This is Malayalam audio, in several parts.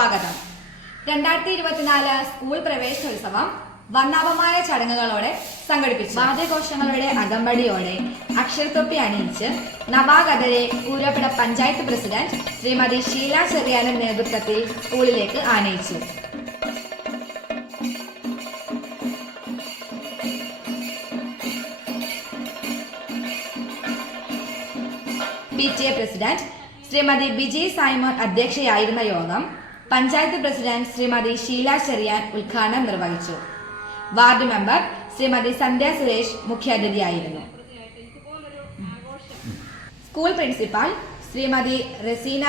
സ്വാഗതം. 2024 സ്കൂൾ പ്രവേശനോത്സവം വർണ്ണാഭമായ ചടങ്ങുകളോടെ സംഘടിപ്പിച്ചു. വാദ്യഘോഷങ്ങളുടെ അകമ്പടിയോടെ അക്ഷരത്തൊപ്പി അണിയിച്ച് നവാഗതരെ കൂരപ്പട പഞ്ചായത്ത് പ്രസിഡന്റ് ശ്രീമതി ഷീല ചെറിയാന്റെ നേതൃത്വത്തിൽ സ്കൂളിലേക്ക് ആനയിച്ചു. PTA president Shrimati Biji Simon അധ്യക്ഷയായിരുന്ന യോഗം പഞ്ചായത്ത് പ്രസിഡന്റ് ശ്രീമതി ഷീല ചെറിയാൻ ഉദ്ഘാടനം നിർവഹിച്ചു. വാർഡ് മെമ്പർ ശ്രീമതി സന്ധ്യ സുരേഷ് മുഖ്യാതിഥിയായിരുന്നു. School principal Shrimati Raseena,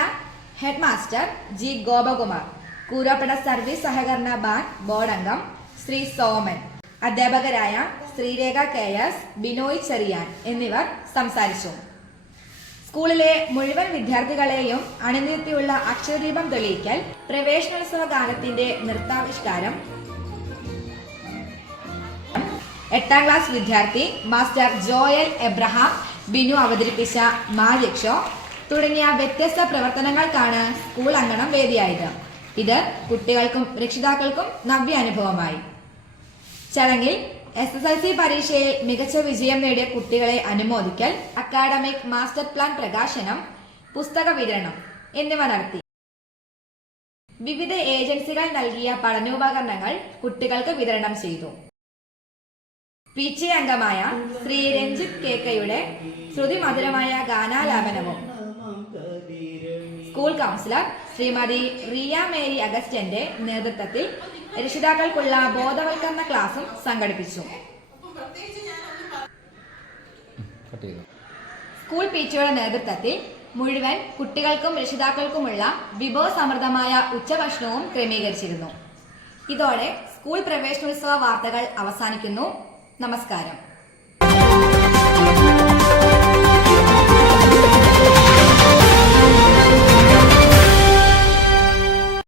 head master G Gopakumar, Koorappada service സഹകരണ ബാങ്ക് ബോർഡ് അംഗം ശ്രീ സോമൻ, അധ്യാപകരായ ശ്രീരേഖ KS, ബിനോയ് ചെറിയാൻ എന്നിവർ സംസാരിച്ചു. സ്കൂളിലെ മുഴുവൻ വിദ്യാർത്ഥികളെയും അണിനിരത്തിയുള്ള അക്ഷരദീപം തെളിയിക്കൽ, പ്രവേശനോത്സവ ഗാനത്തിന്റെ നൃത്താവിഷ്കാരം, 8ാം ക്ലാസ് വിദ്യാർത്ഥി മാസ്റ്റർ ജോയൽ എബ്രഹാം ബിനു അവതരിപ്പിച്ച മാജിക് ഷോ തുടങ്ങിയ വ്യത്യസ്ത പ്രവർത്തനങ്ങൾക്കാണ് സ്കൂൾ അങ്കണം വേദിയായത്. ഇത് കുട്ടികൾക്കും രക്ഷിതാക്കൾക്കും നവ്യ അനുഭവമായി. ചടങ്ങിൽ SSLC പരീക്ഷയിൽ മികച്ച വിജയം നേടിയ കുട്ടികളെ അനുമോദിക്കൽ, അക്കാഡമിക് മാസ്റ്റർ പ്ലാൻ പ്രകാശനം, പുസ്തക വിതരണം എന്നിവ നടത്തി. വിവിധ ഏജൻസികൾ നൽകിയ പഠനോപകരണങ്ങൾ കുട്ടികൾക്ക് വിതരണം ചെയ്തു. PTA അംഗമായ ശ്രീ രഞ്ജിത്ത് KKയുടെ ശ്രുതിമധുരമായ ഗാനാലാപനവും school counsellor Shrimati Riya Mary അഗസ്റ്റന്റെ നേതൃത്വത്തിൽ രക്ഷിതാക്കൾക്കുള്ള ബോധവൽക്കരണ ക്ലാസും സംഘടിപ്പിച്ചു. സ്കൂൾ PTAയുടെ നേതൃത്വത്തിൽ മുഴുവൻ കുട്ടികൾക്കും രക്ഷിതാക്കൾക്കുമുള്ള വിഭവസമൃദ്ധമായ ഉച്ചഭക്ഷണവും ക്രമീകരിച്ചിരുന്നു. ഇതോടെ സ്കൂൾ പ്രവേശനോത്സവ വാർത്തകൾ അവസാനിക്കുന്നു. നമസ്കാരം.